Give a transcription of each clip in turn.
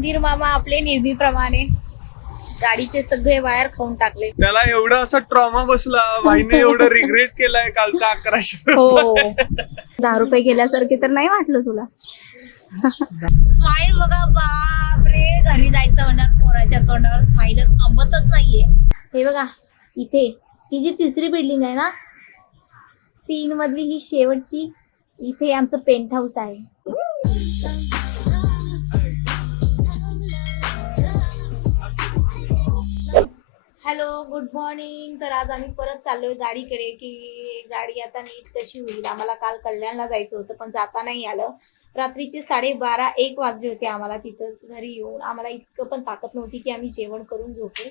उंदीर मामा आपले नेहमीप्रमाणे गाडीचे सगळे वायर खाऊन टाकले. त्याला एवढं असं ट्रॉमा बसला, भाईने एवढं रिग्रेट केलाय कालचा 1100 हो 10 रुपये गेल्यासारखे तर नाही वाटलं तुला. स्माईल बघा, बापरे, घरी जायचं म्हणणार पोराच्या तोंडावर स्माईलच थांबतच नाहीये. हे बघा इथे ही जी तिसरी बिल्डिंग आहे ना, 3 मधली ही शेवटची, इथे आमचं पेंट हाऊस आहे. Hello, good morning. तर आज आम्ही परत चाललोय गाडीकडे की गाडी आता नीट कशी होईल. आम्हाला काल कल्याणला जायचं होतं पण जाता नाही आलं. रात्रीचे 12:30-1 वाजले होते आम्हाला तिथंच घरी येऊन. आम्हाला इतकं पण ताकद नव्हती की आम्ही जेवण करून झोपू.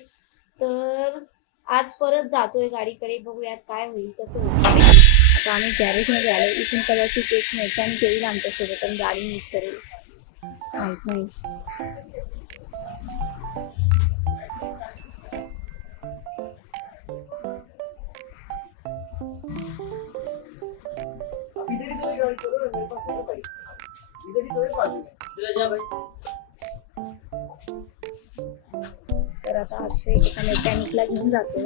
तर आज परत जातोय गाडीकडे, बघूयात काय होईल कसं होईल. आता आम्ही गॅरेजमध्ये आलो. इथून कदाचित एक मेकॅनिक येईल आमच्यासोबत आणि गाडी नीट करेल, माहित नाही. तर आता अक्षय एका मेकॅनिकला घेऊन जातो,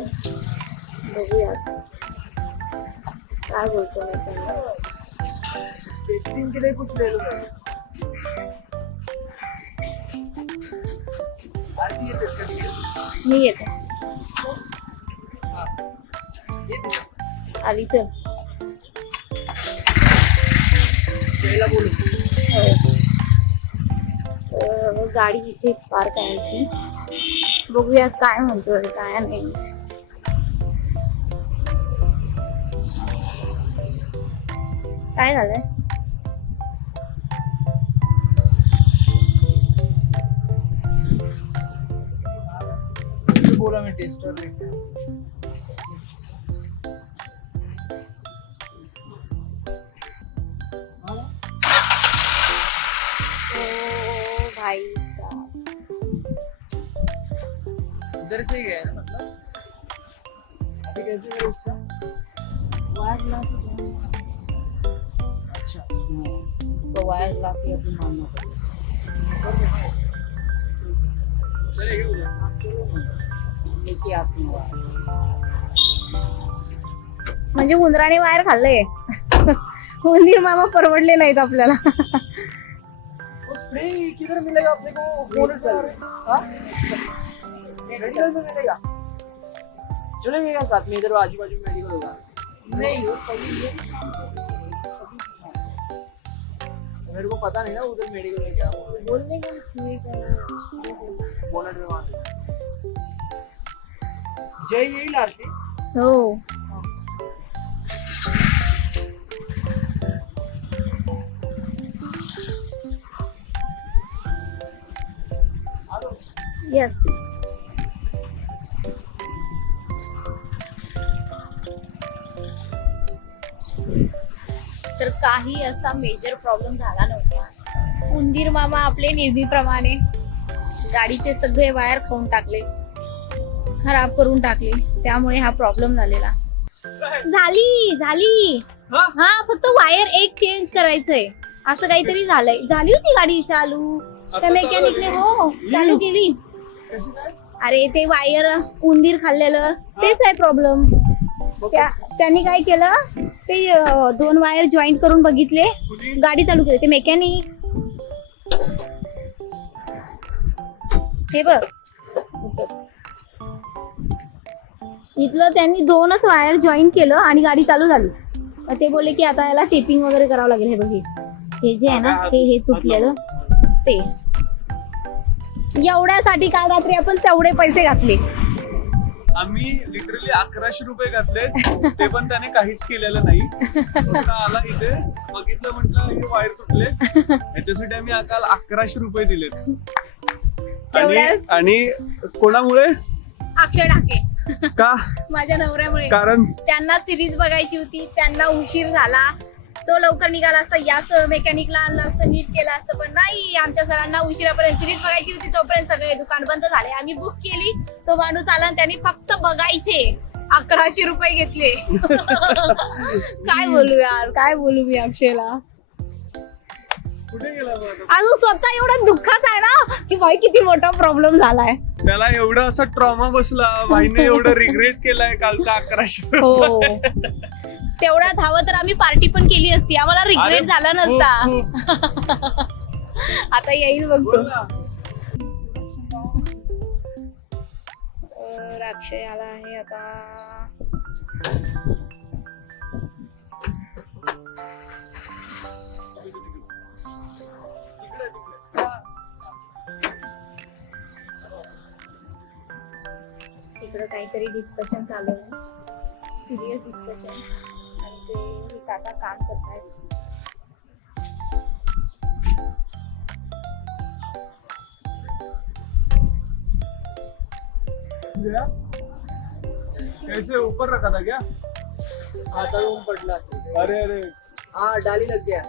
बघूयात काय बोलतो मेकॅनिक. टेस्टिंग के लिए कुछ ले लो. आरती येते सगळी. मी येते आली तर. जयला बोलू. हो, गाडी इथे पार्क आहे आमची. बघूयात काय म्हणतोय काय नाही. काय झालंय? बोला मी टेस्टर लेके. ओ भाई साहब, इधर से ही गया ना, मतलब अभी कैसे है उसका वायर ला के. अच्छा, उसको वायर ला के अभी मारना पड़ेगा. चलेगा उधर. लेके आती हूँ वायर. म्हणजे उंदराने वायर खाल्लंय. उंदीर मामा परवडले नाहीत आपल्याला. वो स्प्रे किधर मिलेगा अपने को? बोनट में. हाँ, मेडिकल में मिलेगा. चलेंगे क्या साथ में? इधर आजू बाजू में मेडिकल होगा. नहीं वो कभी ये मेरे को पता नहीं ना उधर मेडिकल है क्या. बोलने का ठीक है. बोनट में वहाँ जय यही लाती. हो यस. तर काही असा मेजर प्रॉब्लेम झाला नव्हता. उंदीर मामा आपले नेहमीप्रमाणे गाडीचे सगळे वायर खाऊन टाकले, खराब करून टाकले. त्यामुळे हा प्रॉब्लेम झालेला. झाली हा, फक्त वायर एक चेंज करायचंय असं काहीतरी झालंय. झाली होती गाडी चालू, त्या मेकॅनिकने हो चालू केली. अरे ते वायर उंदीर खाल्लेलं तेच आहे प्रॉब्लेम. त्यांनी काय केलं, ते 2 वायर जॉईंट करून बघितले, गाडी चालू केली. ते मेकॅनिक हे बघ इथलं त्यांनी 2च वायर जॉईन केलं आणि गाडी चालू झाली. मग ते बोलले की आता याला टेपिंग वगैरे करावं लागेल. हे बघ हे जे आहे ना, हे तुटलेलं ते. एवढ्यासाठी काल रात्री आपण तेवढे पैसे घातले. आम्ही लिटरली 1100 रुपये घातले, ते पण त्याने काहीच केलेलं नाही. फक्त आला इथे बघितलं, म्हटलं हे वायर तुटले, याच्यासाठी आम्ही काल 1100 रुपये दिलेत. आणि कोणामुळे? अक्षय ढाके, का? माझ्या नवऱ्यामुळे. कारण त्यांना सिरीज बघायची होती, त्यांना उशीर झाला. तो लवकर निघाला असता, याच मेकॅनिकला आणलं असतं, नीट केलं असतं. पण नाही, आमच्या सरांना उशिरापर्यंत सिरीज बघायची होती, तोपर्यंत सगळे दुकान बंद झाले. आम्ही बुक केली, तो माणूस आला आणि त्यांनी फक्त बघायचे 1100 रुपये घेतले. काय बोलू यार, काय बोलू मी अक्षयला. कुठे गेला मग आता? अजून स्वतः एवढा दुःखात आहे ना की भाई किती मोठा प्रॉब्लेम झालाय. त्याला एवढा असा ट्रॉमा बसला, भाईने एवढं रिग्रेट केलाय कालचा 1100 हो तेवढ्यात हवं तर आम्ही पार्टी पण केली असती, आम्हाला रिग्रेट अरे, झाला खूप, नसता. खूप. आता येईल बघतो. बोल ना. तर अक्षय आला आहे आता. तिकडे, तिकडे. तिकडं काहीतरी डिस्कशन चालू आहे, सिरियस डिस्कशन, आणि ते हे काका काम करतायत. गया? कैसे ऊपर रखा था क्या? आता रूम पडला. अरे अरे हा डाली लग गया.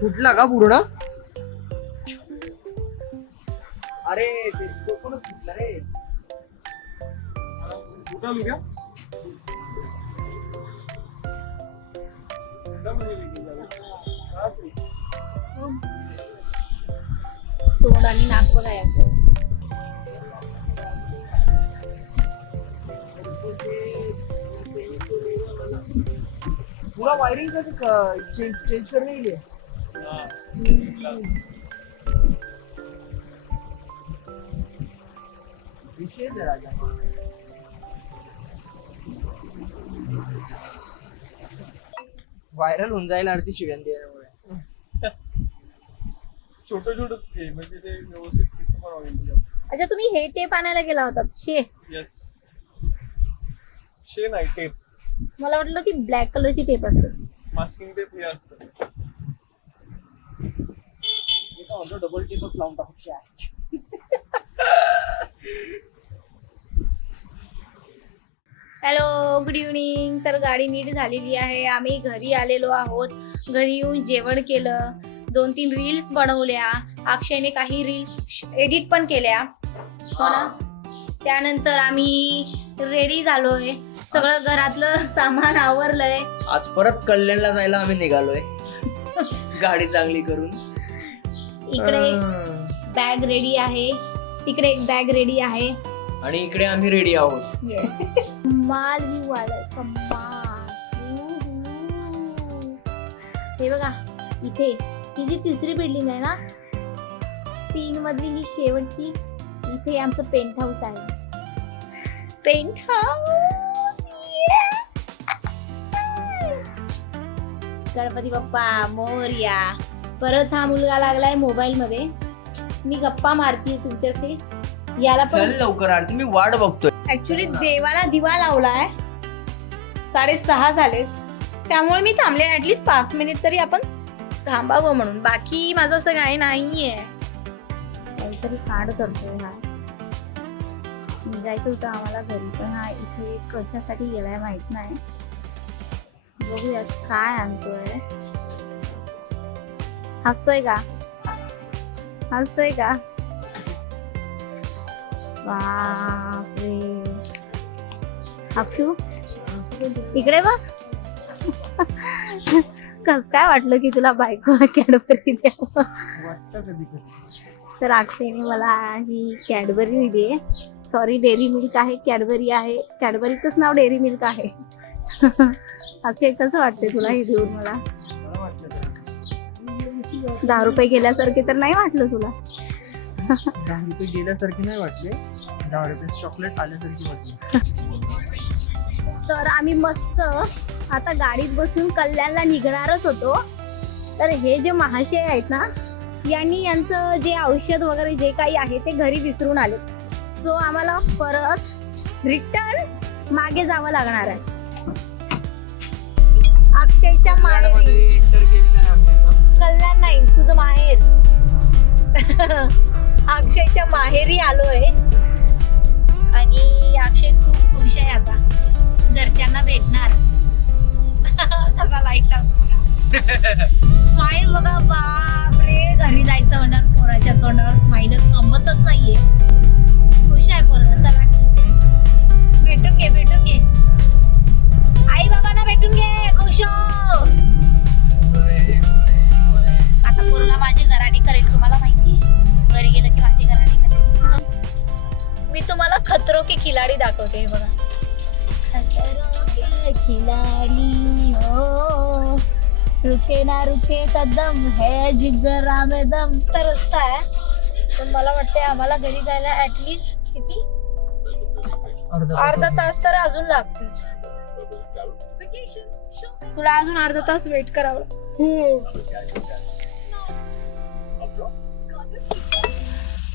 फुटला का पूर्ण? अरे ते कोणच फुटला रे. उठा क्या? उठा म्हणजे लेके जाऊ. कहाँ से? तोंड आणि नाक बघा याचं. पूरा वायरिंग का चेंज करने के लिए. हाँ. विशेष है राजा. व्हायरल होऊन जाईल आरती शिगंदी यामुळे. छोटं छोटंच घे म्हणजे ते व्यवस्थित फिट पण होईल तुझ्या. अच्छा तुम्ही हे टेप आणायला गेला होतात शे? येस. शे नाही टेप. मला वाटलं ती ब्लॅक कलरची टेप असेल. मास्किंग टेप हे असतं. डबल टेपच लावून टाकू. Hello good evening. तर गाडी नीट झालेली आहे, आम्ही घरी आलेलो आहोत. घरी येऊन जेवण केलं, 2-3 रील्स बनवल्या, अक्षयने काही रील्स एडिट पण केल्या हो ना. त्यानंतर आम्ही रेडी झालोय, सगळं घरातलं सामान आवरलंय. आज परत कल्याणला जायला आम्ही निघालोय गाडी चांगली करून. इकडे बॅग रेडी आहे, तिकडे एक बॅग रेडी आहे, आणि इकडे आम्ही रेडी आहोत. कमाल व्ह्यू आलाय, कमाल. हे बघा इथे ही जी तिसरी बिल्डिंग आहे ना, 3 मधली ही शेवटची, इथे आमचं पेंट हाऊस आहे. Paint house. गणपती बाप्पा मोरया. परत हा मुलगा लागलाय मोबाईल मध्ये, मी गप्पा मारतीये तुमच्याशी. याला पण चल लवकर आरती, मी वाट बघतोय. ऍक्च्युली देवाला दिवा लावलाय, 6:30 झाले, त्यामुळे मी थांबले. ऍटलीस्ट 5 मिनिट तरी आपण थांबावं म्हणून. बाकी माझं असं काही नाहीये. काहीतरी काढ करतोय हा. निघायचं होतं आम्हाला घरी, पण हा इथे कशासाठी गेलाय माहित नाही. बघूया काय आणतोय. हसतोय का? हसतोय का? बापरे. अक्षू इकडे बघ. कस काय वाटलं की तुला बायकोला कॅडबरी द्यावं? वाटतं कधी कधी. तर अक्षयने मला ही कॅडबरी दिली आहे. सॉरी डेअरी मिल्क आहे, कॅडबरी आहे. कॅडबरीचंच नाव डेअरी मिल्क आहे. अक्षय कसं वाटतंय तुला हे देऊन? मला 10 रुपये गेल्यासारखे तर नाही वाटलं तुला? 10 रुपये गेल्यासारखे नाही वाटले, 10 रुपये चॉकलेट आल्यासारखी वाटली. तर आम्ही मस्त आता गाडीत बसून कल्याणला निघणारच होतो. तर हे जे महाशय आहेत ना, यांनी यांचं जे औषध वगैरे जे काही आहे ते घरी विसरून आले. सो आम्हाला परत रिटर्न मागे जावं लागणार आहे. अक्षयच्या माहेरी. कल्याण नाही, तुझं माहेर. अक्षयच्या माहेरी आलोय आणि अक्षय खूप खुश आहे. आता घरच्यांना भेटणार. त्याचा लाईट लावतो. स्माईल बघा. बापरे, घरी जायचं म्हणणार. पोराच्या तोंडावर स्माईल थांबतच नाहीये. खुश आहे पोरगा. चला भेटून घे, भेटून घे. आई बाबांना भेटून घे. खुश हो. खिलाडी दाखवते हे बघा. खतरों के खिलाडी हो, रुके ना रुके कदम है जिगरा में दम. तर रस्ता आहे पण मला वाटते आम्हाला घरी जायला ऍटलिस्ट किती अर्धा तास तर अजून लागतील. तुला अजून अर्धा तास वेट करावं.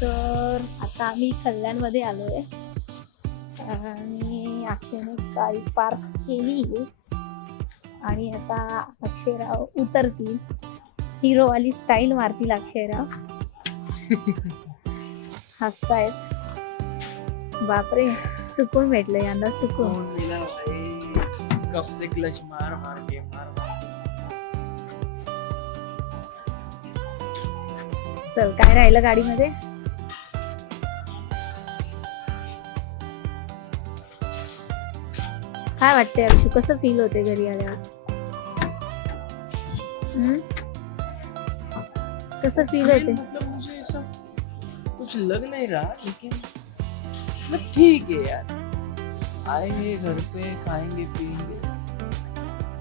तर आता आम्ही कल्याणमध्ये आलोय आणि अक्षयने गाडी पार्क केली आणि आता अक्षयराव उतरतील. हिरोवाली स्टाईल मारतील अक्षयराव. हसतायत. बापरे सुकून भेटलं यांना सुकून. फोन मिला भाई, कब से क्लच मार मार के मार मार. चल काय राहिलं गाडीमध्ये. काय वाटतंय अक्षू, कसं फील होते घरी आल्यावर. कसं फील होते. मतलब मुझे ऐसा कुछ लग नहीं रहा, लेकिन मतलब ठीक है यार. आएंगे घर पे, खाएंगे पिएंगे,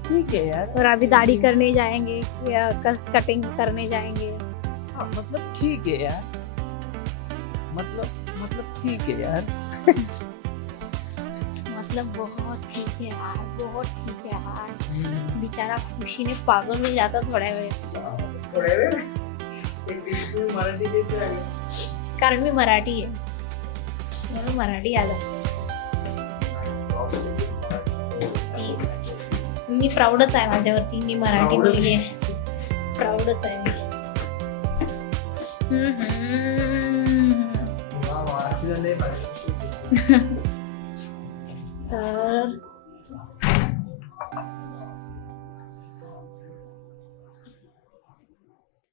ठीक है यार. और अभी दाढ़ी करने जाएंगे या कटिंग करने जाएंगे. हाँ मतलब ठीक है यार. मतलब ठीक है यार. मतलब बहुत ठीक है यार, बहुत ठीक है यार. बिचारा खुशीने पागल होईल आता थोड्या वेळेस. थोड्या वेळ एक बीच में मराठी देते आगे. कारण मी मराठी आहे म्हणून मराठी आलं. मी प्राऊडच आहे माझ्यावरती. मी मराठी मुलगी आहे. प्राऊडच आहे मी. वाह वाह, तिला लय भारी. तर